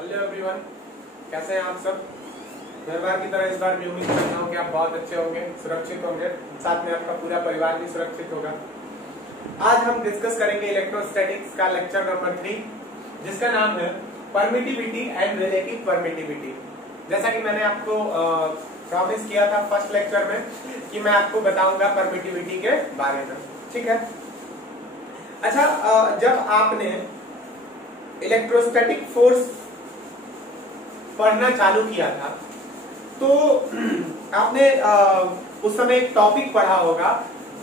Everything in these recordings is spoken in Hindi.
हेलो एवरीवन, कैसे हैं आप सब। हर बार की तरह इस बार भी उम्मीद करता हूँ कि आप बहुत अच्छे होंगे, सुरक्षित होंगे, साथ में आपका पूरा परिवार भी सुरक्षित होगा। आज हम डिस्कस करेंगे इलेक्ट्रोस्टैटिक्स का लेक्चर नंबर 3, जिसका नाम है परमिटिविटी एंड रिलेटिव परमिटिविटी। जैसा कि मैंने आपको प्रॉमिस किया था फर्स्ट लेक्चर में कि मैं आपको बताऊंगा परमिटिविटी के बारे में, ठीक है। अच्छा, जब आपने इलेक्ट्रोस्टैटिक फोर्स पढ़ना चालू किया था तो आपने उस समय एक टॉपिक पढ़ा होगा,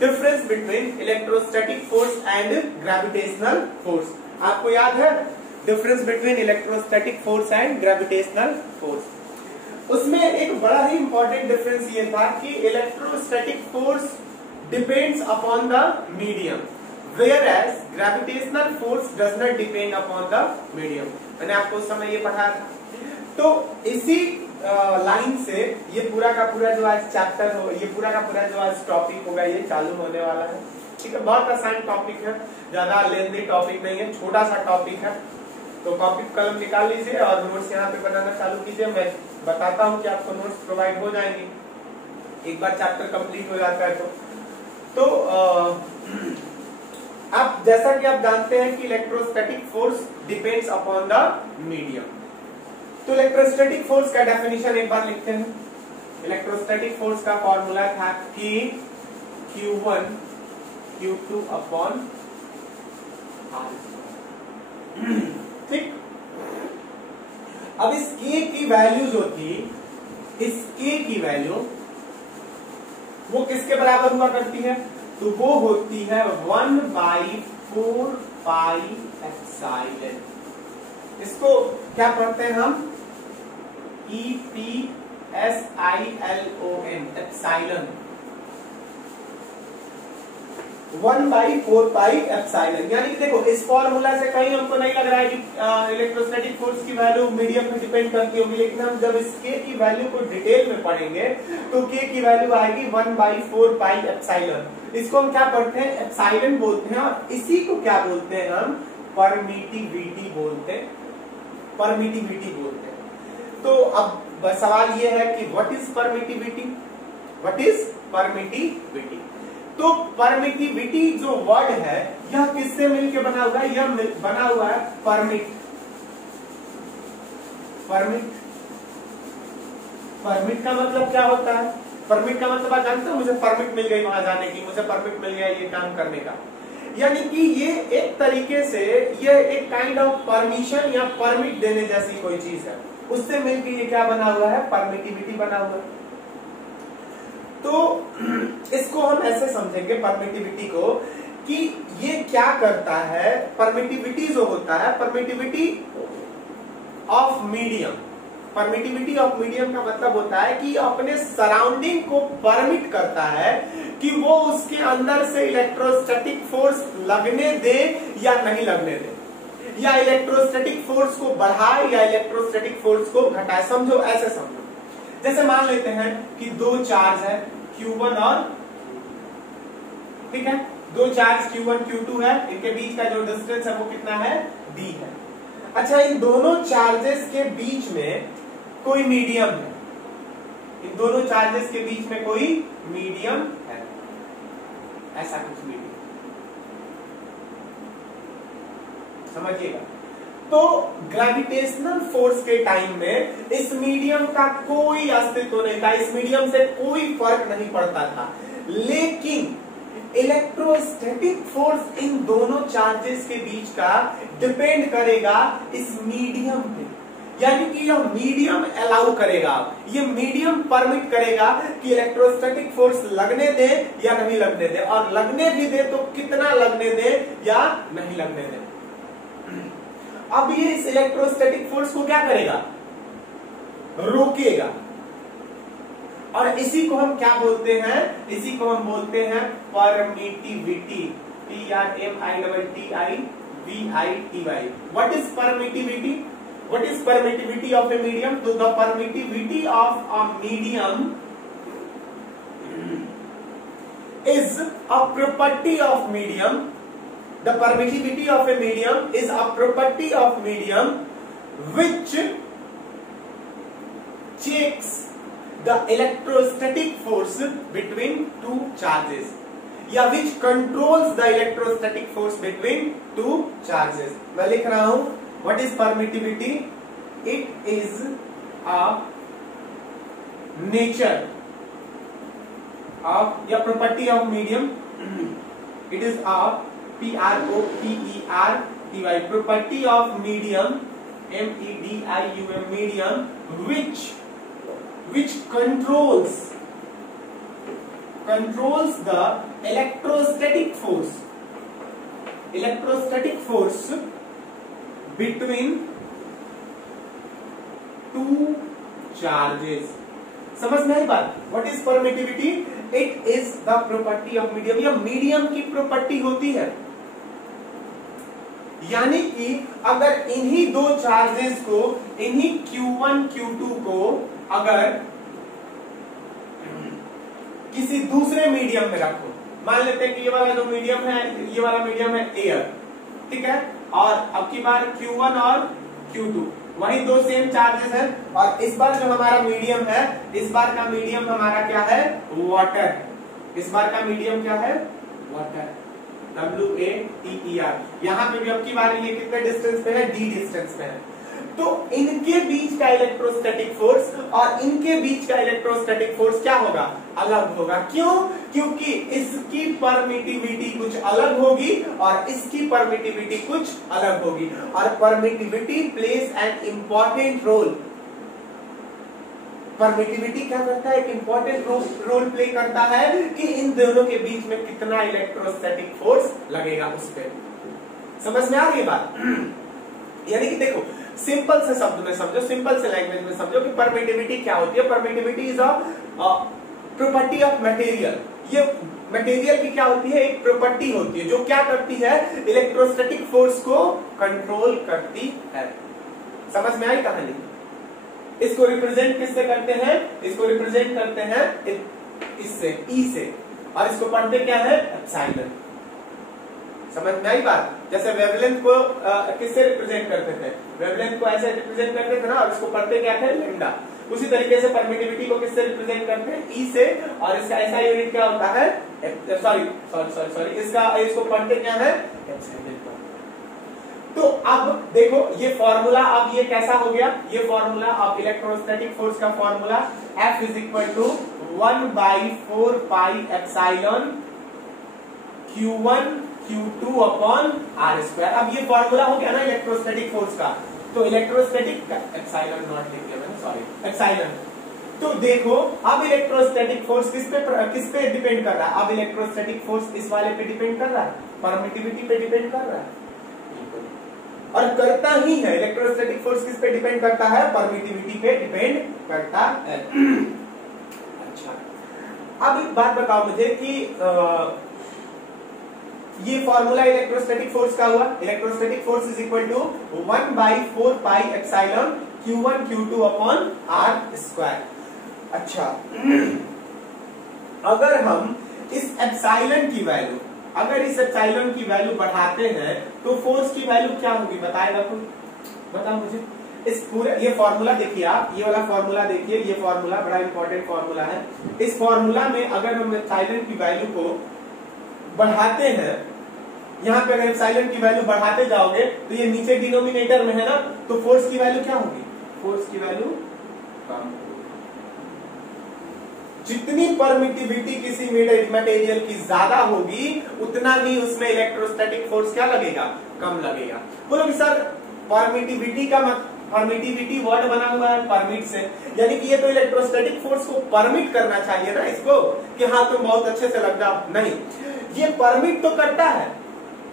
difference between electrostatic force and gravitational force. आपको याद है difference between electrostatic force and gravitational force. उसमें एक बड़ा ही इंपॉर्टेंट डिफरेंस ये था कि electrostatic force depends upon the medium, whereas gravitational force does not depend upon the medium। मैंने आपको उस समय ये पढ़ाया था। तो इसी लाइन से ये पूरा का पूरा जो आज चैप्टर हो, ये पूरा का पूरा जो आज टॉपिक होगा, ये चालू होने वाला है, ठीक है। बहुत आसान टॉपिक है, ज्यादा लेंथी टॉपिक नहीं है, छोटा सा टॉपिक है। तो कॉपी कलम निकाल लीजिए और नोट्स यहाँ पे बनाना चालू कीजिए। मैं बताता हूँ कि आपको नोट्स प्रोवाइड हो जाएंगे एक बार चैप्टर कंप्लीट हो जाता है तो आप जैसा कि आप जानते हैं कि electrostatic force depends upon the medium. तो इलेक्ट्रोस्टैटिक फोर्स का डेफिनेशन एक बार लिखते हैं। इलेक्ट्रोस्टैटिक फोर्स का फॉर्मूला था कि Q1 Q2 अपॉन R, ठीक। अब इस K की वैल्यू जो थी, इस K की वैल्यू वो किसके बराबर हुआ करती है? तो वो होती है 1/4 पाई एप्सिलॉन। इसको क्या पढ़ते हैं हम? EPSILON, epsilon. 1/4 pi epsilon. यानी कि देखो, इस फॉर्मूला से कहीं हमको नहीं लग रहा है कि इलेक्ट्रोस्टैटिक फोर्स की वैल्यू मीडियम पे डिपेंड करती होगी, लेकिन हम जब इस K की वैल्यू को डिटेल में पढ़ेंगे तो K की वैल्यू आएगी 1/4 पाई एप्सिलॉन। इसको हम क्या पढ़ते हैं? एप्सिलॉन बोलते हैं, और इसी को क्या बोलते हैं हम? परमिटिविटी बोलते हैं, परमिटिविटी बोलते हैं। तो अब सवाल ये है कि what is permittivity? What is permittivity? तो परमिटिविटी जो वर्ड है, यह किससे मिलकर बना हुआ है? यह बना हुआ है परमिट। परमिट, परमिट का मतलब क्या होता है? परमिट का मतलब आप जानते हो, मुझे परमिट मिल गई वहां जाने की, मुझे परमिट मिल गया ये काम करने का। यानी कि ये एक तरीके से ये एक काइंड ऑफ परमिशन या परमिट देने जैसी कोई चीज है, उससे मिलकर ये क्या बना हुआ है? परमिटिविटी बना हुआ है। तो इसको हम ऐसे समझेंगे परमिटिविटी को कि ये क्या करता है। परमिटिविटी जो होता है, permittivity of medium, permittivity of medium का मतलब होता है कि अपने सराउंडिंग को परमिट करता है कि वो उसके अंदर से इलेक्ट्रोस्टैटिक फोर्स लगने दे या नहीं लगने दे, या इलेक्ट्रोस्टैटिक फोर्स को बढ़ाए या इलेक्ट्रोस्टैटिक फोर्स को घटाए। समझो, ऐसे समझो, जैसे मान लेते हैं कि दो चार्ज है Q1 और, ठीक है, दो चार्ज Q1 Q2 है, इनके बीच का जो डिस्टेंस है वो कितना है? D है। अच्छा, इन दोनों चार्जेस के बीच में कोई मीडियम है, इन दोनों चार्जेस के बीच में कोई मीडियम है, ऐसा कुछ मीडियम, समझिएगा। तो ग्रेविटेशनल फोर्स के टाइम में इस मीडियम का कोई अस्तित्व नहीं था, इस मीडियम से कोई फर्क नहीं पड़ता था। लेकिन इलेक्ट्रोस्टैटिक फोर्स इन दोनों चार्जेस के बीच का डिपेंड करेगा इस मीडियम पे। यानी कि यह मीडियम अलाउ करेगा, ये मीडियम परमिट करेगा कि इलेक्ट्रोस्टैटिक फोर्स लगने दे या नहीं लगने दे, और लगने भी दे तो कितना लगने दे या नहीं लगने दे। अब ये इस इलेक्ट्रोस्टैटिक फोर्स को क्या करेगा? रोकेगा। और इसी को हम क्या बोलते हैं? इसी को हम बोलते हैं permittivity. PRMITIVITY। What is permittivity? What is permittivity of a medium? तो the permittivity of a medium is a property of medium The permittivity of a medium is a property of medium which checks the electrostatic force between two charges, या which controls the electrostatic force between two charges। मैं लिख रहा हूं, what is permittivity? It is a nature of या property of medium। It is a P-R-O-P-E-R-T-Y property of medium, M-E-D-I-U-M, medium, which controls the electrostatic force between two charges। समझ में आई बात? What is permittivity? It is the property of medium, या मीडियम की प्रॉपर्टी होती है। यानी कि अगर इन्हीं दो चार्जेस को, इन्हीं Q1 Q2 को अगर किसी दूसरे मीडियम में रखो, मान लेते हैं कि ये वाला जो मीडियम है, ये वाला मीडियम है एयर, ठीक है, और अब की बार Q1 और Q2 वही दो सेम चार्जेस हैं, और इस बार जो हमारा मीडियम है, इस बार का मीडियम हमारा क्या है? वाटर। इस बार का मीडियम क्या है? Water, WATER। यहाँ पे भी अब की बार ये कितने डिस्टेंस पे है? D डिस्टेंस पे है। तो इनके बीच का इलेक्ट्रोस्टैटिक फोर्स और इनके बीच का इलेक्ट्रोस्टैटिक फोर्स क्या होगा? अलग होगा। क्यों? क्योंकि इसकी परमिटिविटी कुछ अलग होगी और इसकी परमिटिविटी कुछ अलग होगी, और permittivity plays an important role. Permittivity क्या करता है? एक इंपॉर्टेंट रोल प्ले करता है कि इन दोनों के बीच में कितना इलेक्ट्रोस्टैटिक फोर्स लगेगा उस पर। समझ में आ रही है बात? यानी कि देखो, सिंपल से शब्द में समझो, सिंपल से लैंग्वेज में समझो कि परमिटिविटी क्या होती है। Permittivity is a property of material. ये मटेरियल की क्या होती है? एक प्रॉपर्टी होती है जो क्या करती है? इलेक्ट्रोस्टैटिक फोर्स को कंट्रोल करती है। समझ में आई कहानी? इसको रिप्रेजेंट किससे करते हैं? इसको रिप्रेजेंट करते हैं इससे, ई से, और इसको पढ़ते क्या है? एप्सिलॉन। समझ में आई बात? जैसे वेवलेंथ को किससे रिप्रेजेंट करते थे? वेवलेंथ को ऐसे रिप्रेजेंट करते थे ना, और इसको पढ़ते क्या थे? लैम्डा। उसी तरीके से परमिटिविटी को किससे रिप्रेजेंट करते हैं? ई से, और इसका ऐसा यूनिट क्या होता है? सॉरी, इसको पढ़ते क्या है? एप्सिलॉन। तो अब देखो ये फॉर्मूला, अब ये कैसा हो गया? ये फॉर्मूला अब इलेक्ट्रोस्टैटिक फोर्स का formula F is equal to 1/4 pi epsilon Q1 Q2 upon R²। अब ये फॉर्मूला हो गया ना इलेक्ट्रोस्टैटिक फोर्स का। तो इलेक्ट्रोस्टैटिक एप्सिलॉन नॉट लिख लिया मैंने, सॉरी, एप्सिलॉन। तो देखो अब इलेक्ट्रोस्टैटिक फोर्स किस पे डिपेंड कर रहा है? अब इलेक्ट्रोस्टैटिक फोर्स इस वाले पे डिपेंड कर रहा है, परमिटिविटी पे डिपेंड कर रहा है, और करता ही है। इलेक्ट्रोस्टैटिक फोर्स किस पे डिपेंड करता है? परमिटिविटी पे डिपेंड करता है। अच्छा, अब एक बात बताओ मुझे कि ये फॉर्मूला इलेक्ट्रोस्टैटिक फोर्स का हुआ। Electrostatic force is equal to 1/4 pi epsilon Q1 Q2 upon R²। अच्छा, अगर हम इस एप्सिलॉन की वैल्यू, अगर इस एप्सिलॉन की वैल्यू बढ़ाते हैं तो फोर्स की वैल्यू क्या होगी? बताएगा कोई? बताओ मुझे। इस पूरे ये फॉर्मूला देखिए आप, ये वाला फॉर्मूला देखिए, ये फॉर्मूला बड़ा इंपॉर्टेंट फॉर्मूला है। इस फॉर्मूला में अगर हम एप्सिलॉन की वैल्यू को बढ़ाते हैं, यहाँ पे अगर एप्सिलॉन की वैल्यू बढ़ाते जाओगे तो ये नीचे डिनोमिनेटर में है ना, तो फोर्स की वैल्यू क्या होगी? फोर्स की वैल्यू कम। जितनी परमिटिविटी किसी मटेरियल की ज्यादा होगी उतना ही उसमें इलेक्ट्रोस्टैटिक फोर्स क्या लगेगा? कम लगेगा। बोलो कि सर परमिटिविटी का परमिटिविटी वर्ड बना हुआ है परमिट से, यानी कि ये तो इलेक्ट्रोस्टैटिक फोर्स को परमिट करना चाहिए ना इसको, कि हाँ तुम बहुत अच्छे से लग जाओ। नहीं, ये परमिट तो करता है,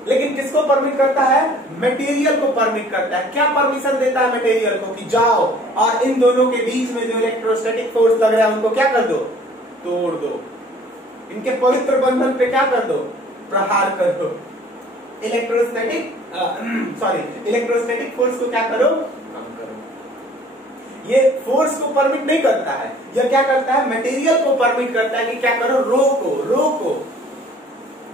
लेकिन किसको परमिट करता है? मटेरियल को परमिट करता है। क्या परमिशन देता है मटेरियल को? कि जाओ और इन दोनों के बीच में जो इलेक्ट्रोस्टैटिक फोर्स लग रहा है उनको क्या कर दो? तोड़ दो। इनके पवित्र बंधन पे क्या कर दो? प्रहार कर दो। इलेक्ट्रोस्टैटिक फोर्स को क्या करो? कम करो। ये फोर्स को परमिट नहीं करता है, यह क्या करता है? मटेरियल को परमिट करता है कि क्या करो? रोको।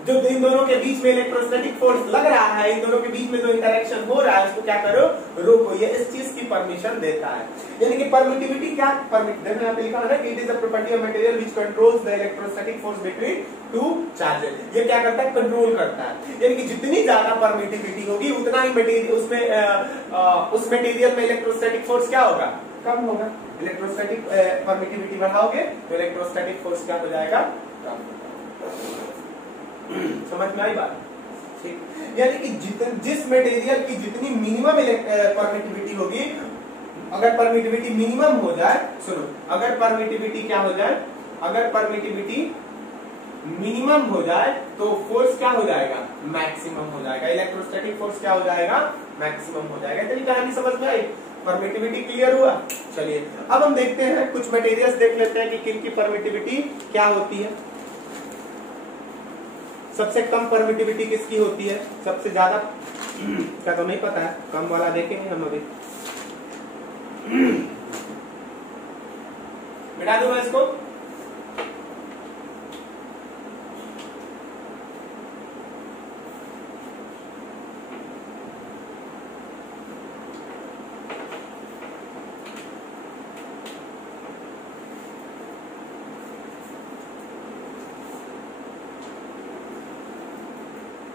जो इन दोनों के बीच में इलेक्ट्रोस्टैटिक फोर्स लग रहा है, इन दोनों के बीच में जो इंटरेक्शन हो रहा है उसको क्या करो, रोको। ये इस चीज की परमिशन देता है। यानी कि परमिटिविटी क्या, देखो यहाँ पे लिखा है ना कि it is a property of material which controls the electrostatic force between two charges. ये क्या करता है, कंट्रोल करता है। यानी कि जितनी ज्यादा परमिटिविटी होगी उतना ही मटेरियल उस मटेरियल में इलेक्ट्रोस्टैटिक फोर्स क्या होगा, कम होगा। इलेक्ट्रोस्टैटिक परमिटिविटी बढ़ाओगे तो इलेक्ट्रोस्टैटिक फोर्स क्या हो जाएगा, कम। समझ में आई बात, ठीक। यानी कि जिस मटेरियल की जितनी मिनिमम परमिटिविटी होगी, अगर परमिटिविटी मिनिमम हो जाए, सुनो, अगर परमिटिविटी क्या हो जाए, अगर परमिटिविटी मिनिमम हो जाए तो फोर्स क्या हो जाएगा, मैक्सिमम हो जाएगा। इलेक्ट्रोस्टैटिक फोर्स क्या हो जाएगा, मैक्सिमम हो जाएगा। इतनी कहानी समझ में आई, परमिटिविटी क्लियर हुआ। चलिए अब हम देखते हैं कुछ मटेरियल्स, देख लेते हैं कि किन की परमिटिविटी क्या होती है। सबसे कम परमिटिविटी किसकी होती है, सबसे ज्यादा क्या तो नहीं पता है, कम वाला देखेंगे हम अभी। मिटा दूं मैं इसको,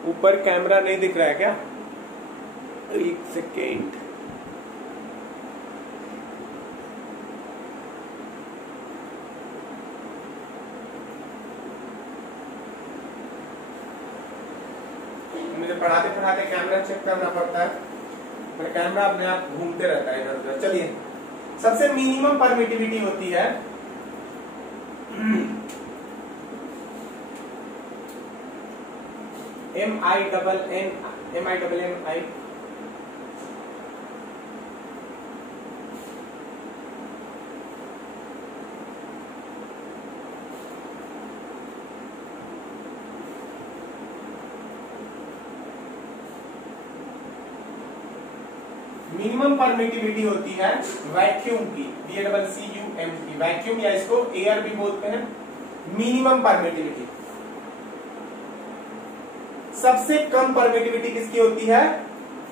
ऊपर कैमरा नहीं दिख रहा है क्या, एक सेकेंड। मुझे पढ़ाते पढ़ाते कैमरा चेक करना पड़ता है, पर कैमरा अपने आप घूमते रहता है इधर उधर। चलिए, सबसे मिनिमम परमिटिविटी होती है MI मिनिमम परमिटिविटी होती है वैक्यूम की, VACCUM की, वैक्यूम या इसको एयर भी बोलते हैं। Minimum permittivity. सबसे कम परमिटिविटी किसकी होती है,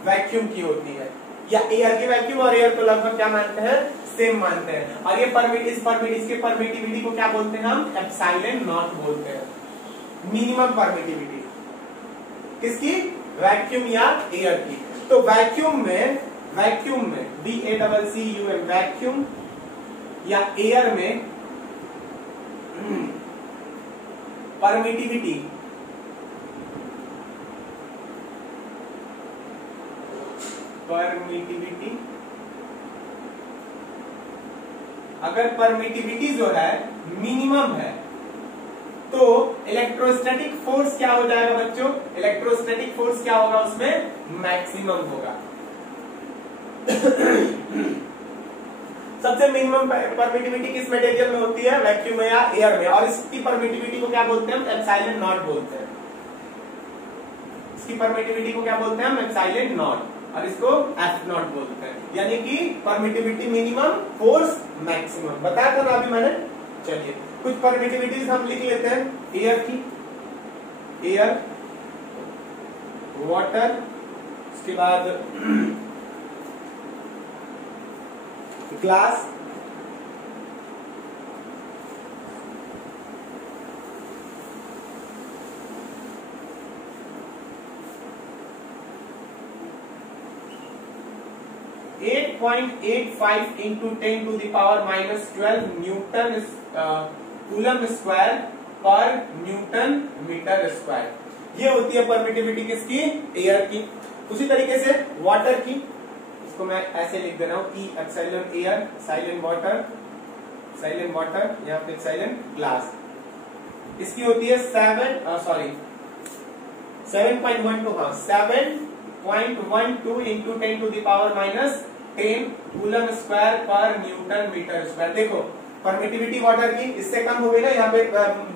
वैक्यूम की होती है, या एयर की। वैक्यूम और एयर को लगभग क्या मानते हैं, सेम मानते हैं। और ये इसके परमिटिविटी को क्या बोलते हैं हम, एप्सिलॉन नॉट बोलते हैं। मिनिमम परमिटिविटी किसकी, वैक्यूम या एयर की। तो वैक्यूम में VACCUM, वैक्यूम या एयर में परमिटिविटी अगर परमिटिविटी जो है मिनिमम है तो इलेक्ट्रोस्टैटिक फोर्स क्या हो जाएगा बच्चों, इलेक्ट्रोस्टैटिक फोर्स क्या होगा उसमें, मैक्सिमम होगा। सबसे मिनिमम परमिटिविटी किस मटेरियल में होती है, वैक्यूम में या एयर में। और इसकी परमिटिविटी को क्या बोलते हैं हम, एप्सिलॉन नॉट बोलते हैं। इसकी परमिटिविटी को क्या बोलते हैं हम, एप्सिलॉन नॉट, और इसको एफ नॉट बोलते हैं। यानी कि परमिटिविटी मिनिमम, फोर्स मैक्सिमम। बताया था ना अभी मैंने। चलिए कुछ परमिटिविटीज हम लिख लेते हैं। एयर की, एयर, वाटर, उसके बाद glass, (8.85 into 10 to the power minus 12 Newton coulomb square पर न्यूटन मीटर स्क्वायर। ये होती है परमिटिविटी किसकी, एयर की। उसी तरीके से वाटर की, इसको मैं ऐसे लिख दे रहा हूं, E epsilon air, epsilon water, यहाँ पे साइलेंट ग्लास। इसकी होती है 7.12 into 10 to the power minus 10 coulomb square पर न्यूटन मीटर स्क्वायर। देखो परमिटिविटी वाटर की इससे कम हो गई ना, यहाँ पे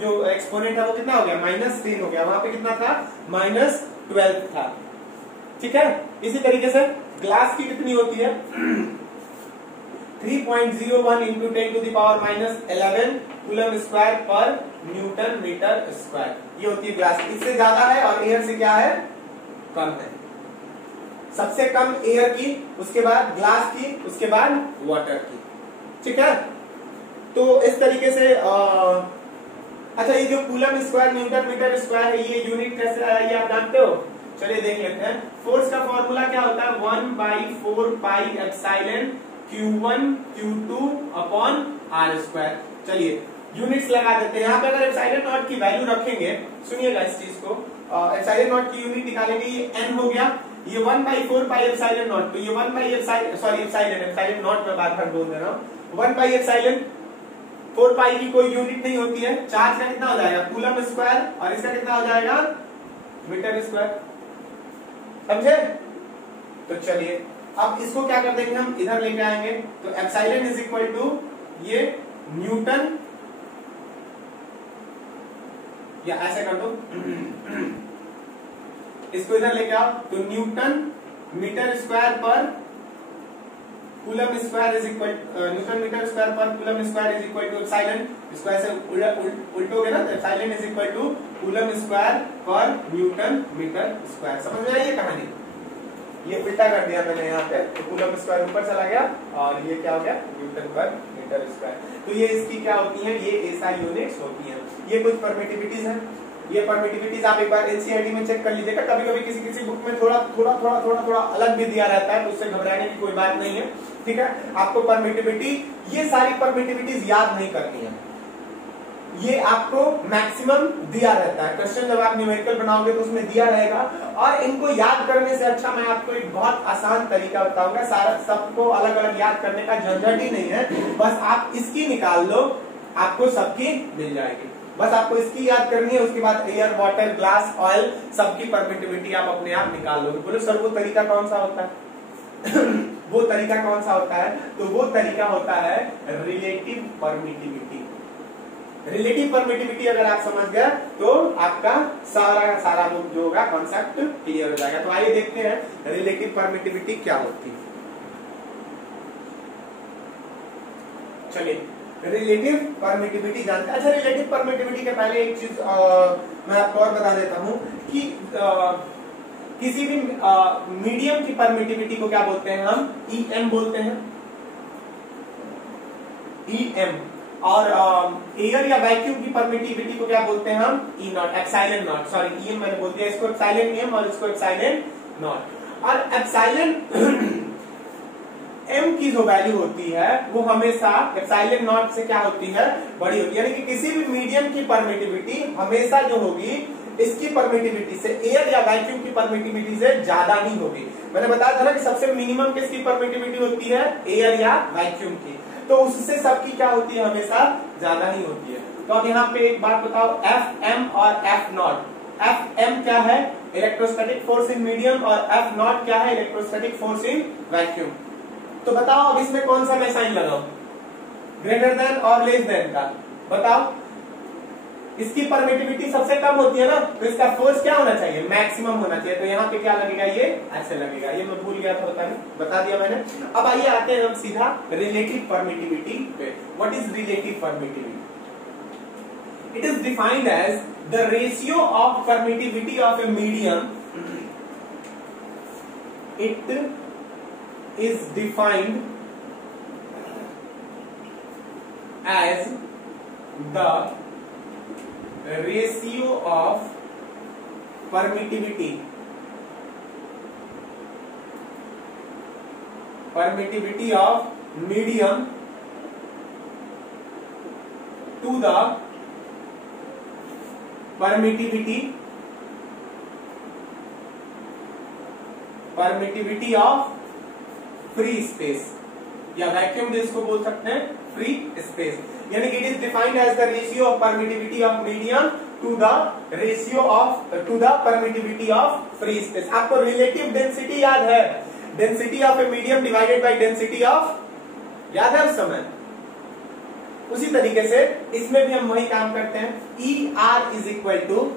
जो एक्सपोनेंट है वो कितना हो गया, -10 हो गया। वहां पे कितना था, -12 था। ठीक है। इसी तरीके से ग्लास की कितनी होती है, 3.01 into 10 to the power minus 11 coulomb square पर न्यूटन मीटर स्क्वायर, ये होती है ग्लास की। इससे ज्यादा है और एयर से क्या है, कम है। सबसे कम एयर की, उसके बाद ग्लास की, उसके बाद वाटर की, ठीक है। तो इस तरीके से अच्छा, ये जो coulomb square newton metre square है, ये यूनिट कैसे आया ये आप जानते हो? चलिए देख लेते हैं। फोर्स का फॉर्मूला क्या होता है, 1/4 pi epsilon Q1 Q2 upon R square. चलिए यूनिट्स लगा देते हैं। यहाँ पे अगर एप्सिलॉन नॉट की वैल्यू रखेंगे, सुनिएगा इस चीज को, एप्सिलॉन नॉट की यूनिट निकालेंगे, ये n हो गया, ये 1/4 पाई एप्सिलॉन नॉट, तो ये 1/एप्सिलॉन नॉट में बार बार बोल दे रहा हूँ, 1/4 पाई की कोई यूनिट नहीं होती है। चार्ज का कितना हो जाएगा, कूलम स्क्वायर, और इसका कितना हो जाएगा, मीटर स्क्वायर, समझे? तो चलिए अब इसको क्या कर देंगे, हम इधर लेके आएंगे, तो एप्सिलॉन इज इक्वल टू ये न्यूटन, या ऐसे कर दो, इसको इधर लेके आओ, तो न्यूटन मीटर स्क्वायर पर coulomb square is equal, newton metre square पर coulomb square is equal to epsilon, इसको ऐसे उल्टोगे ना, तो epsilon is equal to coulomb square पर न्यूटन मीटर स्क्वायर। समझ में आई ये कहानी? ये उल्टा कर दिया मैंने यहाँ पे, तो कूलम स्क्वायर ऊपर चला गया और ये क्या हो गया, न्यूटन पर मीटर स्क्वायर। तो ये इसकी क्या होती है, ये एसआई यूनिट्स होती हैं। ये कुछ परमिटिविटीज हैं, ये परमिटिविटीज आप एक बार एनसीईआरटी में चेक कर लीजिएगा। कभी कभी किसी किसी बुक में थोड़ा अलग भी दिया रहता है, तो उससे घबराने की कोई बात नहीं है, ठीक है। आपको परमिटिविटी, ये सारी परमिटिविटीज याद नहीं करनी है, ये आपको मैक्सिमम दिया रहता है। क्वेश्चन जब आप न्यूमेरिकल बनाओगे तो उसमें दिया रहेगा, और इनको याद करने से अच्छा मैं आपको एक बहुत आसान तरीका बताऊंगा। सारा सबको अलग अलग याद करने का झंझट ही नहीं है, बस आप इसकी निकाल लो, आपको सबकी मिल जाएगी। बस आपको इसकी याद करनी है, उसके बाद एयर, वाटर, ग्लास, ऑयल, सबकी परमिटिविटी आप अपने आप निकाल लोगे। बोलो सर वो तरीका कौन सा होता है? वो तरीका कौन सा होता है? तो वो तरीका होता है रिलेटिव परमिटिविटी। रिलेटिव परमिटिविटी अगर आप समझ गए तो आपका सारा जो होगा कॉन्सेप्ट क्लियर हो जाएगा। तो आइए देखते हैं रिलेटिव परमिटिविटी क्या होती है। चलिए रिलेटिव परमिटिविटी जानते हैं। अच्छा, रिलेटिव परमिटिविटी के पहले एक चीज मैं आपको और बता देता हूं कि किसी भी मीडियम की परमिटिविटी को क्या बोलते हैं, हम EM बोलते हैं, EM। और एयर या वैक्यूम की परमिटिविटी को क्या बोलते हैं हम, E not, epsilon not, sorry EM मैंने बोल दिया, इसको एप्सिलॉन EM और इसको एप्सिलॉन नॉट। और एप्सिलॉन M की जो वैल्यू होती है वो हमेशा एप्सिलॉन नॉट से क्या होती है, बड़ी होती है। यानी कि किसी भी मीडियम की परमिटिविटी हमेशा जो होगी इसकी परमिटिविटी से, एयर या वैक्यूम की परमिटिविटी से ज्यादा ही होगी। मैंने बताया था ना कि सबसे मिनिमम किसकी परमिटिविटी होती है, एयर या वैक्यूम की, तो उससे सबकी क्या होती है, हमेशा ज्यादा ही होती है। तो अब यहाँ पे एक बात बताओ, FM और F नॉट। FM क्या है, इलेक्ट्रोस्टैटिक फोर्स इन मीडियम, और F नॉट क्या है, इलेक्ट्रोस्टैटिक फोर्स इन वैक्यूम। तो बताओ अब इसमें कौन सा मैं साइन लगाऊं, ग्रेटर देन और लेस देन का, बताओ। इसकी परमिटिविटी सबसे कम होती है ना, तो इसका फोर्स क्या होना चाहिए, मैक्सिमम होना चाहिए। तो यहाँ पे क्या लगेगा, ये ऐसे लगेगा, ये मैं भूल गया था बता दिया मैंने। अब आइए आते हैं हम सीधा रिलेटिव परमिटिविटी पे। What is relative permittivity? It is defined as the ratio of permittivity of a medium. It is defined as the ratio of permittivity of medium to the permittivity of free space, या वैक्यूम जिसको बोल सकते हैं फ्री स्पेस। यानी कि it is defined as the ratio of permittivity of medium to the permittivity of free space. आपको रिलेटिव डेंसिटी याद है, density of a medium divided by density of, याद है उस समय? उसी तरीके से इसमें भी हम वही काम करते हैं। ER इज इक्वल टू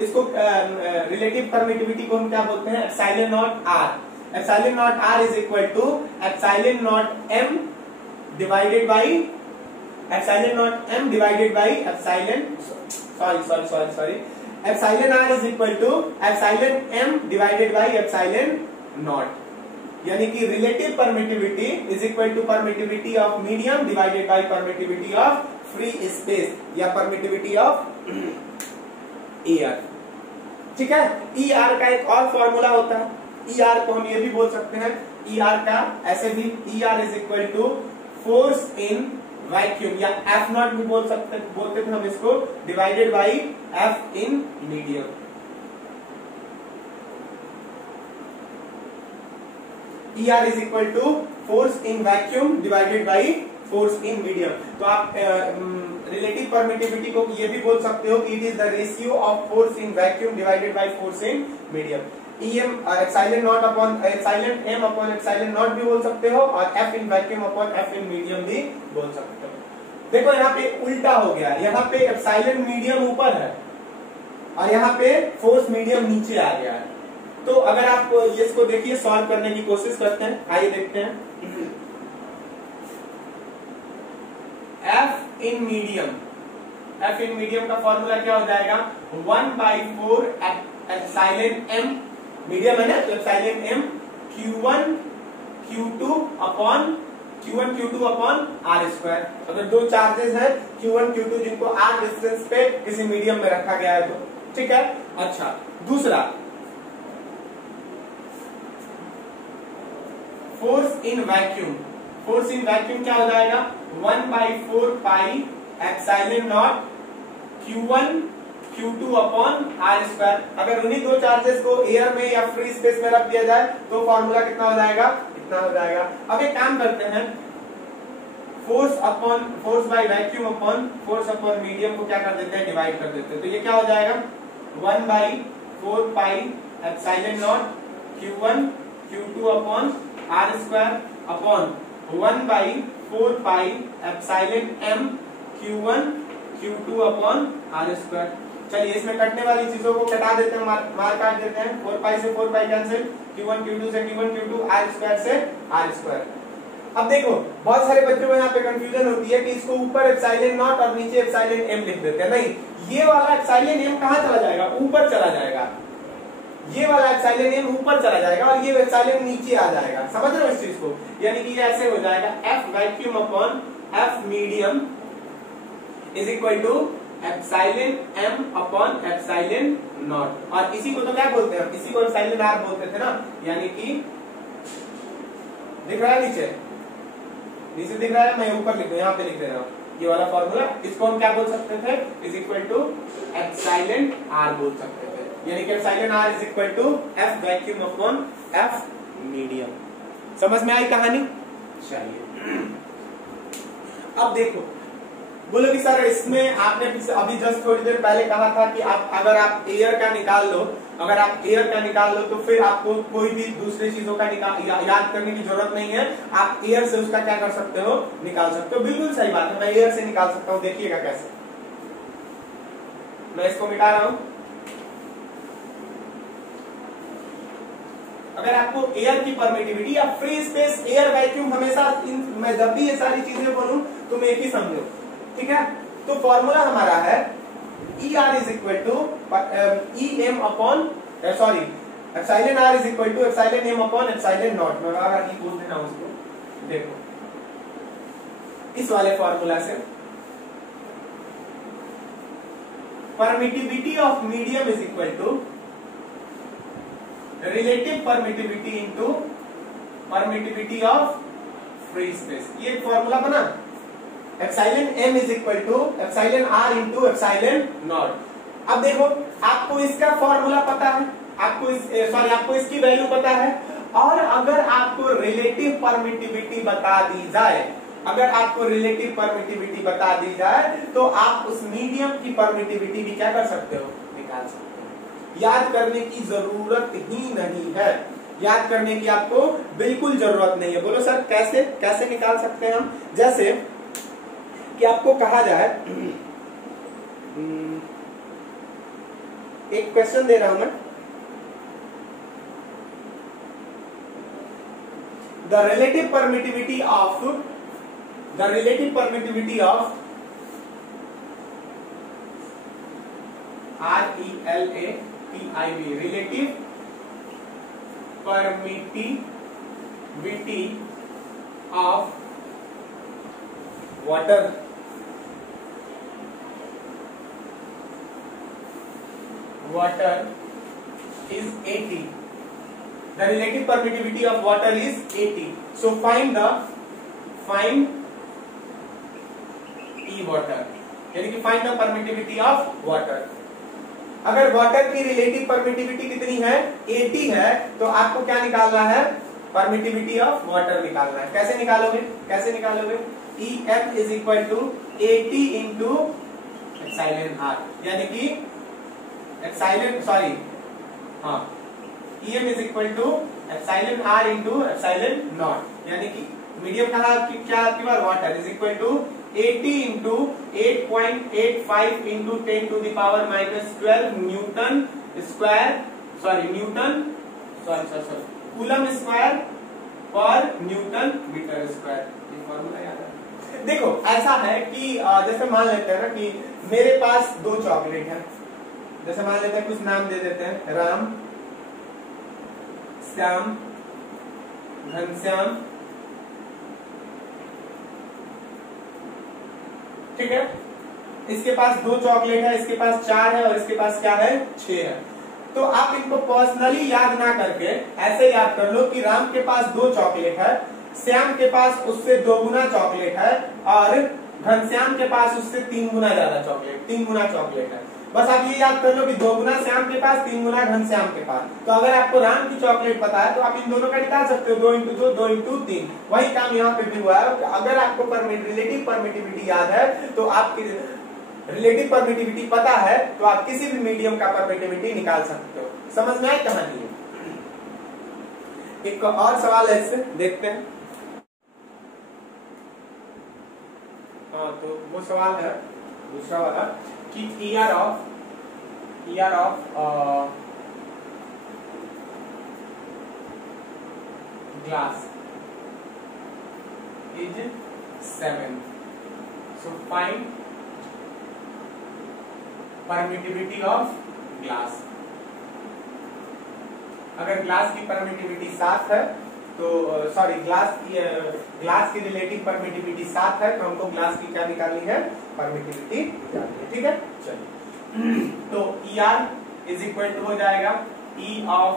इसको रिलेटिव परमिटिविटी को हम क्या बोलते हैं, epsilon not R। Epsilon not R is equal to epsilon not M divided by epsilon not m divided by epsilon sorry epsilon r is equal to epsilon m divided by epsilon not, यानी कि relative permittivity is equal to permittivity of medium divided by permittivity of free space या परमिटिविटी ऑफ एयर। ठीक है, ई आर का एक और फॉर्मूला होता है, ई आर को हम ये भी बोल सकते हैं, ई आर का ऐसे भी E R is equal to force in vacuum या एफ नॉट भी बोलते थे हम इसको, divided by F in medium. E R is equal to force in vacuum divided by force in medium. तो आप रिलेटिव परमिटिविटी को ये भी बोल सकते हो कि it is the ratio of force in vacuum divided by force in medium. EM epsilon not upon epsilon m upon epsilon not भी बोल सकते हो और F in vacuum upon F in medium भी बोल सकते हो। देखो यहाँ पे उल्टा हो गया, यहाँ पे एप्सिलॉन मीडियम ऊपर है और यहाँ पे फोर्स मीडियम नीचे आ गया है। तो अगर आप इसको देखिए, सॉल्व करने की कोशिश करते हैं, आइए देखते हैं। F इन मीडियम का फॉर्मूला क्या हो जाएगा, 1/4 एप्सिलॉन m, मीडियम है ना, तो epsilon m Q1 Q2 upon r square. अगर दो चार्जेस हैं Q1 Q2 जिनको r डिस्टेंस पे किसी मीडियम में रखा गया है तो ठीक है। अच्छा, दूसरा फोर्स इन वैक्यूम क्या हो जाएगा, 1/4 pi epsilon not Q1 Q2 upon r square. अगर उन्हीं दो चार्जेस को एयर में या फ्री स्पेस में रख दिया जाए तो फॉर्मूला कितना हो जाएगा, इतना हो जाएगा। अब एक काम करते हैं, force by vacuum upon force upon medium को क्या कर देते हैं, डिवाइड कर देते हैं। तो ये क्या हो जाएगा, 1/4 pi epsilon not Q1 Q2 upon r square upon 1/4 pi epsilon m Q1 Q2 upon r square. चलिए इसमें कटने वाली चीजों को कटा देते हैं, मार काट देते हैं। 4 पाई से 4 पाई कैंसिल, Q1 Q2 से Q1 Q2, r स्क्वायर से r स्क्वायर। अब देखो बहुत सारे बच्चों को यहाँ पे कंफ्यूजन होती है कि इसको ऊपर एप्सिलॉन नॉट और नीचे एप्सिलॉन m लिख देते हैं। नहीं, ये वाला एप्सिलॉन m कहाँ चला जाएगा, ऊपर चला जाएगा। ये वाला एप्सिलॉन m ऊपर चला जाएगा और ये एप्सिलॉन नीचे आ जाएगा। समझ रहे हो इस चीज को, यानी कि ये ऐसे हो जाएगा, F vacuum upon F medium is equal to epsilon m upon epsilon not. और इसी को तो क्या बोलते हैं, इसी को एप्सिलॉन r बोलते थे ना, यानी कि दिख रहा है नीचे दिख रहा है, मैं ऊपर लिख दूं, यहाँ पे लिख दे रहा हूँ ये वाला फॉर्मूला। इसको हम क्या बोल सकते थे, is equal to epsilon r बोल सकते थे, यानी कि epsilon r is equal to F vacuum upon F medium. समझ में आई कहानी? चलिए अब देखो, बोलो कि सर इसमें आपने अभी जस्ट थोड़ी देर पहले कहा था कि अगर आप एयर का निकाल लो तो फिर आपको कोई भी दूसरी चीजों का याद करने की जरूरत नहीं है, आप एयर से उसका क्या कर सकते हो, निकाल सकते हो। बिल्कुल सही बात है, मैं एयर से निकाल सकता हूं। देखिएगा कैसे, मैं इसको मिटा रहा हूं। अगर आपको एयर की परमिटिविटी या फ्री स्पेस, एयर वैक्यूम, हमेशा मैं जब भी ये सारी चीजें बोलूं तुम एक ही समझो, ठीक है। तो फॉर्मूला हमारा है ER is equal to EM upon epsilon R is equal to epsilon M upon epsilon not. मैं बार बार बोल देना उसको, देखो इस वाले फॉर्मूला से permittivity of medium is equal to relative permittivity into permittivity of free space. ये एक फॉर्मूला बना, epsilon m is equal to epsilon r into epsilon not. अब देखो आपको इसका फॉर्मूला पता है, आपको इसकी वैल्यू पता है, और अगर आपको रिलेटिव परमिटिविटी बता दी जाए तो आप उस मीडियम की परमिटिविटी भी क्या कर सकते हो, निकाल सकते हो। याद करने की जरूरत ही नहीं है, याद करने की आपको बिल्कुल जरूरत नहीं है। बोलो सर कैसे निकाल सकते हैं हम? जैसे कि आपको कहा जाए, एक क्वेश्चन दे रहा हूं मैं, the relative permittivity of the relative permittivity of RELATIV relative permittivity of water is 80. The relative permittivity of water is 80. So find E water, यानी कि find the permittivity of water. अगर वाटर की रिलेटिव परमिटिविटी कितनी है 80 है तो आपको क्या निकालना है परमिटिविटी ऑफ वाटर निकालना है। कैसे निकालोगे EM is equal to 80 into epsilon R, यानी कि EM is equal to epsilon R into epsilon not, यानी कि मीडियम कहा क्या आपकी बार water is equal to 80 into 8.85 into 10 to the power -12 coulomb square पर न्यूटन मीटर स्क्वायर। ये फॉर्मूला याद है। देखो ऐसा है कि जैसे मान लेते हैं ना कि मेरे पास 2 चॉकलेट है, जैसे मान लेते हैं कुछ नाम दे देते हैं राम, श्याम, घनश्याम, ठीक है। इसके पास 2 चॉकलेट है, इसके पास 4 है और इसके पास क्या है 6 है। तो आप इनको पर्सनली याद ना करके ऐसे याद कर लो कि राम के पास 2 चॉकलेट है, श्याम के पास उससे 2 गुना चॉकलेट है और घनश्याम के पास उससे 3 गुना ज्यादा चॉकलेट, 3 गुना चॉकलेट है। बस आप ये याद कर लो कि 2 गुना श्याम के पास, 3 गुना घनश्याम के पास। तो अगर आपको राम की चॉकलेट पता है तो आप इन दोनों का निकाल सकते हो, 2 इंटू 2 2 इंटू 3। वही काम यहाँ पे भी हुआ है। अगर आपको रिलेटिव परमिटिविटी याद है तो आपकी रिलेटिव परमिटिविटी पता है तो आप किसी भी मीडियम का परमिटिविटी निकाल सकते हो। समझ में आई कहानी है। एक और सवाल है इससे देखते हैं। हाँ तो वो सवाल है दूसरा वाला कि ER of glass is 7. So find permittivity of glass. अगर ग्लास की परमिटिविटी 7 है तो ग्लास की रिलेटिव परमिटिविटी 7 है तो हमको ग्लास की क्या निकालनी है परमिटिविटी निकालनी है। ठीक है चलिए तो ER इज इक्वल टू हो जाएगा E of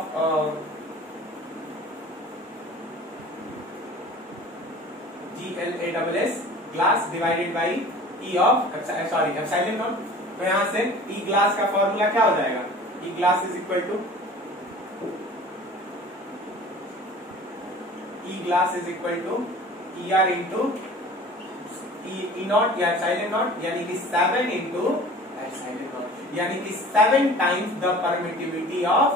GLASS glass divided by E of epsilon not. तो यहां से E ग्लास का फॉर्मूला क्या हो जाएगा E glass is equal to E glass is equal to ER into E not या एप्सिलॉन नॉट, यानी कि 7 इंटू एप्सिलॉन नॉट, यानी कि 7 times the permittivity of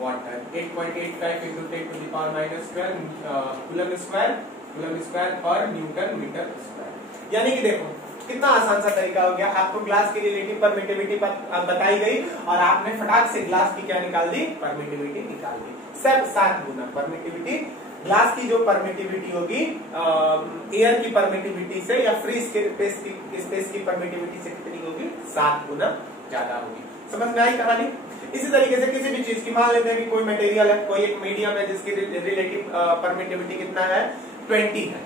water. 8.85 into 10 to the power -12 coulomb square पर न्यूटन मीटर स्क्वायर। यानी कि देखो कितना आसान सा तरीका हो गया। आपको ग्लास की रिलेटिव परमिटिविटी बताई गई और आपने फटाक से ग्लास की क्या निकाल दी परमिटिविटी निकाल दी। सब 7 गुना परमिटिविटी ग्लास की जो परमिटिविटी होगी एयर की परमिटिविटी से या फ्री स्पेस की परमिटिविटी से कितनी होगी 7 गुना ज्यादा होगी। समझ में आई कहानी। इसी तरीके से किसी भी चीज की मान लेते हैं कि कोई मटेरियल है, कोई एक मीडियम है जिसकी रिलेटिव परमिटिविटी कितना है 20 है।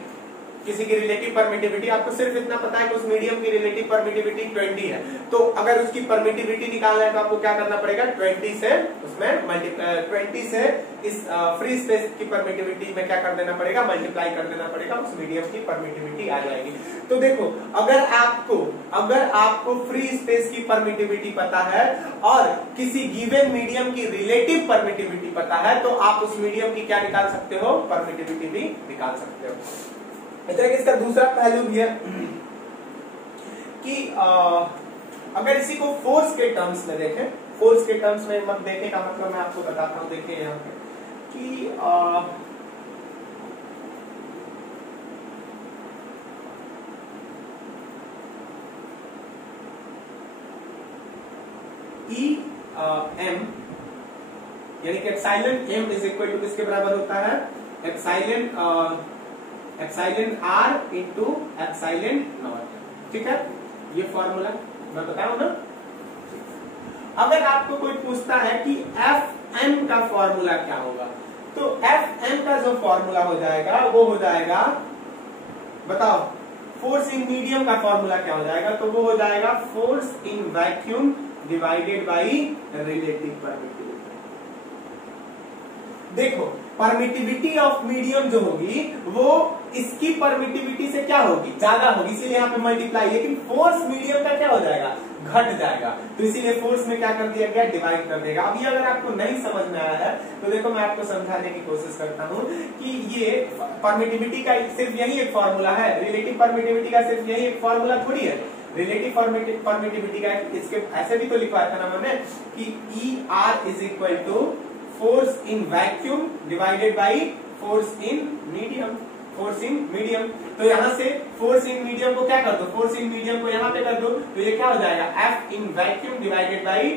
किसी की रिलेटिव परमिटिविटी आपको सिर्फ इतना पता है कि उस मीडियम की रिलेटिव परमिटिविटी 20 है। तो अगर उसकी परमिटिविटी निकालना है तो आपको क्या करना पड़ेगा 20 से इस फ्री स्पेस की परमिटिविटी में क्या कर देना पड़ेगा मल्टीप्लाई कर देना पड़ेगा, उस मीडियम की परमिटिविटी आ जाएगी। तो देखो अगर आपको फ्री स्पेस की परमिटिविटी पता है और किसी गिवन मीडियम की रिलेटिव परमिटिविटी पता है तो आप उस मीडियम की क्या निकाल सकते हो परमिटिविटी भी निकाल सकते हो। इस तरह इसका दूसरा पहलू भी है कि अगर इसी को फोर्स के टर्म्स में देखें, फोर्स के टर्म्स में मत देखें का मतलब मैं आपको बताता हूं। देखिए यहाँ पे कि EM यानी कि epsilon M is equal to किसके बराबर होता है epsilon R into epsilon not. ठीक है, ये फॉर्मूला मैं बताऊं ना। अगर आपको कोई पूछता है कि एफ एम का फॉर्मूला क्या होगा, तो एफ एम का जो फॉर्मूला हो जाएगा वो हो जाएगा, बताओ फोर्स इन मीडियम का फॉर्मूला क्या हो जाएगा, तो वो हो जाएगा force in vacuum divided by relative permittivity. देखो परमिटिविटी ऑफ मीडियम जो होगी वो इसकी परमिटिविटी से क्या होगी, ज्यादा होगी, इसीलिए यहाँ पे मल्टीप्लाई। लेकिन फोर्स मीडियम का क्या हो जाएगा, घट जाएगा, तो इसीलिए फोर्स में क्या कर दिया गया, डिवाइड कर देगा। अभी अगर आपको नहीं समझ में आया है तो देखो मैं आपको समझाने की कोशिश करता हूँ कि ये परमिटिविटी का सिर्फ यही एक फॉर्मूला है, रिलेटिव परमिटिविटी का सिर्फ यही एक फॉर्मूला थोड़ी है। रिलेटिव परमिटिविटी का इसके ऐसे भी तो लिखा था ना मैंने कि E R is equal to force in vacuum divided by force in medium, force in medium. तो यहां से फोर्स इन मीडियम को क्या कर दो, फोर्स इन मीडियम को यहां पे कर दो, तो ये क्या हो जाएगा, F in vacuum divided by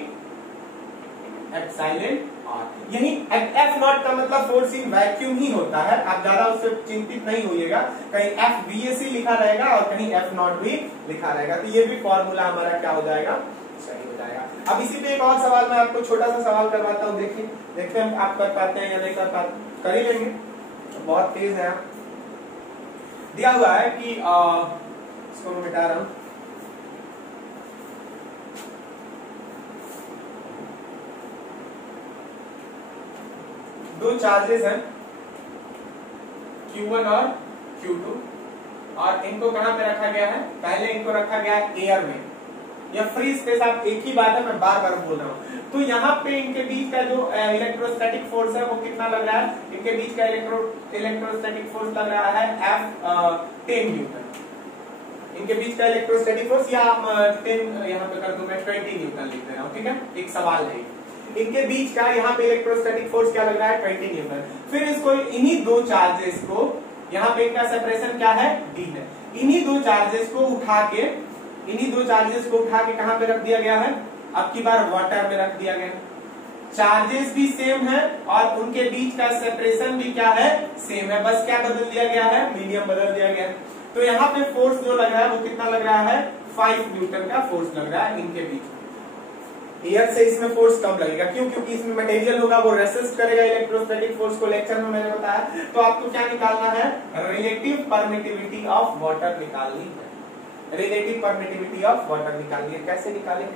epsilon R. यही एफ नॉट का मतलब फोर्स इन वैक्यूम ही होता है, आप ज्यादा उससे चिंतित नहीं होइएगा, कहीं एफ वीएसी लिखा रहेगा और कहीं एफ नॉट भी लिखा रहेगा, तो ये भी फॉर्मूला हमारा क्या हो जाएगा, सही हो जाएगा। अब इसी पे एक और सवाल मैं आपको छोटा सा सवाल करवाता हूँ, देखिए देखते हैं आप कर पाते हैं या नहीं कर पाते, कर ही लेंगे, बहुत तेज है। दिया हुआ है कि इसको मैं मिटा रहा हूं, दो चार्जेस हैं Q1 और Q2 और इनको कहां पे रखा गया है, पहले इनको रखा गया है एयर में, या फ्री स्पेस, आप एक ही बात है मैं बार बार बोल रहा हूं। तो यहाँ पे इनके बीच का जो इलेक्ट्रोस्टैटिक फोर्स है वो कितना लग रहा है, इनके बीच का इलेक्ट्रोस्टैटिक फोर्स लग रहा है F 10 न्यूटन। इनके बीच का इलेक्ट्रोस्टैटिक फोर्स या 10 यहाँ पे कर दूं मैं 20 न्यूटन लिख दे रहा हूँ, ठीक है, एक सवाल है। इनके बीच का यहाँ पे इलेक्ट्रोस्टैटिक फोर्स क्या लग रहा है, 20 न्यूटन। फिर इसको इन्हीं दो चार्जेस को, यहाँ पे इनका सेपरेशन क्या है, D है, इन्हीं दो चार्जेस को उठा के, इन्हीं दो चार्जेस को उठा के कहां पे रख दिया गया है, अब की बार वाटर में रख दिया गया। चार्जेस भी सेम है और उनके बीच का सेपरेशन भी क्या है, सेम है, बस क्या बदल दिया गया है, मीडियम बदल दिया गया है। तो यहाँ पे फोर्स जो लग रहा है वो कितना लग रहा है, 5 न्यूटन का फोर्स लग रहा है इनके बीच। एयर से इसमें फोर्स कम लगेगा, क्यों, क्योंकि इसमें मटेरियल होगा वो रेसिस्ट करेगा इलेक्ट्रोस्टैटिक फोर्स को, लेक्चर में मैंने बताया। तो आपको क्या निकालना है, रिलेटिव परमिटिविटी ऑफ वाटर निकालनी है, रिलेटिव परमिटिविटी ऑफ वाटर निकालनी है। कैसे निकालें,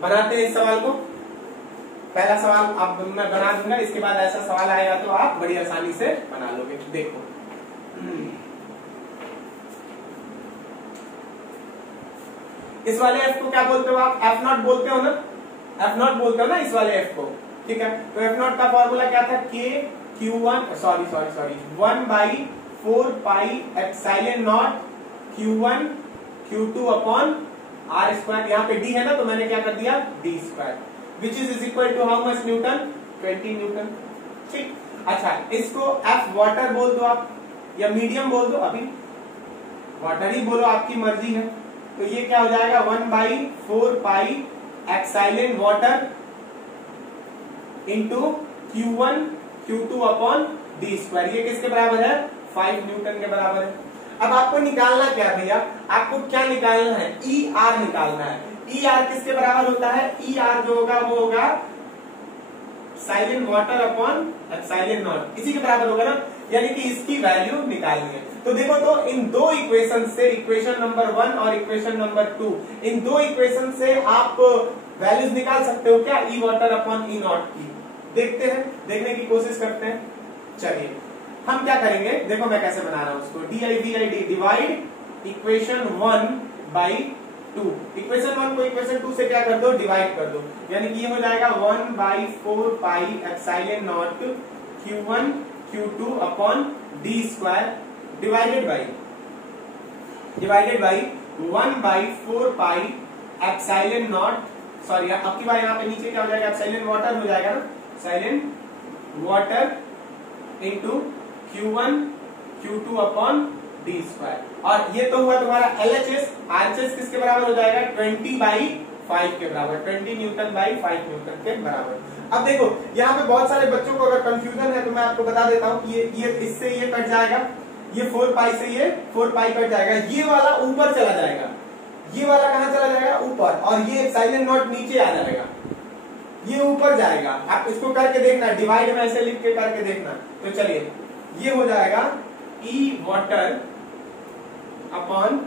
बनाते हैं इस सवाल को। पहला सवाल आप मैं बना दूंगा, इसके बाद ऐसा सवाल आएगा तो आप बड़ी आसानी से बना लोगे। देखो इस वाले एफ को क्या बोलते हो आप, एफ नॉट बोलते हो ना, एफ नॉट बोलते हो ना इस वाले एफ को, ठीक है। तो एफ नॉट का फॉर्मूला क्या था, के Q1 sorry 1/4 pi epsilon not Q1 Q2 upon R square, यहाँ पे डी है ना तो मैंने क्या कर दिया, D square, which is equal to how much newton, 20 newton, ठीक। अच्छा इसको एफ वाटर बोल दो आप या मीडियम बोल दो, अभी वाटर ही बोलो, आपकी मर्जी है। तो ये क्या हो जाएगा, 1/4 pi epsilon water into Q1 Q2 upon D square, ये किसके बराबर है, 5 न्यूटन के बराबर है। अब आपको निकालना क्या भैया, आपको क्या निकालना है, ई आर निकालना है। ई आर किसके बराबर होता है, ई आर जो होगा वो होगा epsilon water upon epsilon not, इसी के बराबर होगा ना, यानी कि इसकी वैल्यू निकालनी है। तो देखो तो इन दो इक्वेशन से, इक्वेशन नंबर 1 और इक्वेशन नंबर 2, इन दो इक्वेशन से आप वैल्यूज निकाल सकते हो क्या, ई वाटर अपॉन ई नॉट की। देखते हैं, देखने की कोशिश करते हैं। चलिए हम क्या करेंगे, देखो मैं कैसे बना रहा हूं उसको, डी डिवाइड इक्वेशन 1/2, इक्वेशन 1 को इक्वेशन 2 से क्या कर दो, डिवाइड कर दो, यानी कि ये हो जाएगा 1/4 pi epsilon not Q1 Q2 upon D square divided by 1/4 pi epsilon not, sorry अब की बार यहाँ पे नीचे क्या हो जाएगा, एप्सिलॉन वाटर हो जाएगा ना, epsilon water into Q1 Q2 upon D square, और ये तो हुआ तुम्हारा LHS, RHS किसके बराबर हो जाएगा, 20/5 के बराबर, 20 न्यूटन बाई 5 न्यूटन के बराबर। अब देखो यहाँ पे बहुत सारे बच्चों को अगर कंफ्यूजन है तो मैं आपको बता देता हूँ कि ये इससे ये कट जाएगा, ये 4 पाई से ये 4 पाई कट जाएगा, ये वाला ऊपर चला जाएगा, ये वाला कहाँ चला जाएगा ऊपर, और ये एप्सिलॉन नॉट नीचे आ जाएगा, ये ऊपर जाएगा। आप इसको करके देखना, डिवाइड में ऐसे लिख के करके देखना। तो चलिए ये हो जाएगा E water upon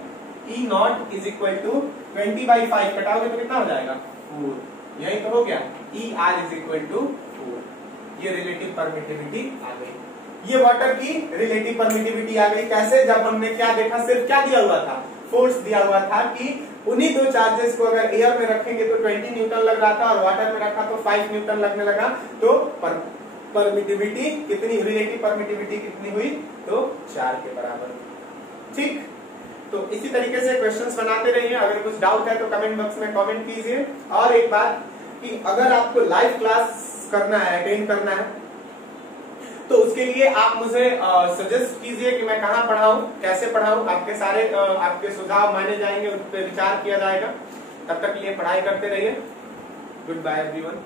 E not is equal to 20/5 कटाओगे तो कितना हो जाएगा 4, यही तो हो गया। E R is equal to 4। ये रिलेटिव परमिटिविटी आ गई, ये वाटर की रिलेटिव परमिटिविटी आ गई। कैसे? जब हमने क्या देखा, सिर्फ क्या दिया हुआ था, फोर्स दिया हुआ था कि उन्हीं दो चार्जेस को अगर एयर में रखेंगे तो 20 न्यूटन लग रहा था और वाटर में रखा तो 5 न्यूटन लगने लगा। तो परमिटिविटी कितनी, रिलेटिव परमिटिविटी कितनी हुई, तो 4 के बराबर। ठीक, तो इसी तरीके से क्वेश्चंस बनाते रहिए। अगर कुछ डाउट है तो कमेंट बॉक्स में कमेंट कीजिए। और एक बात कि अगर आपको लाइव क्लास करना है, अटेंड करना है, तो उसके लिए आप मुझे सजेस्ट कीजिए कि मैं कहाँ पढ़ाऊं, कैसे पढ़ाऊं। आपके सारे आपके सुझाव माने जाएंगे, उन पर विचार किया जाएगा। तब तक के लिए पढ़ाई करते रहिए। Goodbye everyone.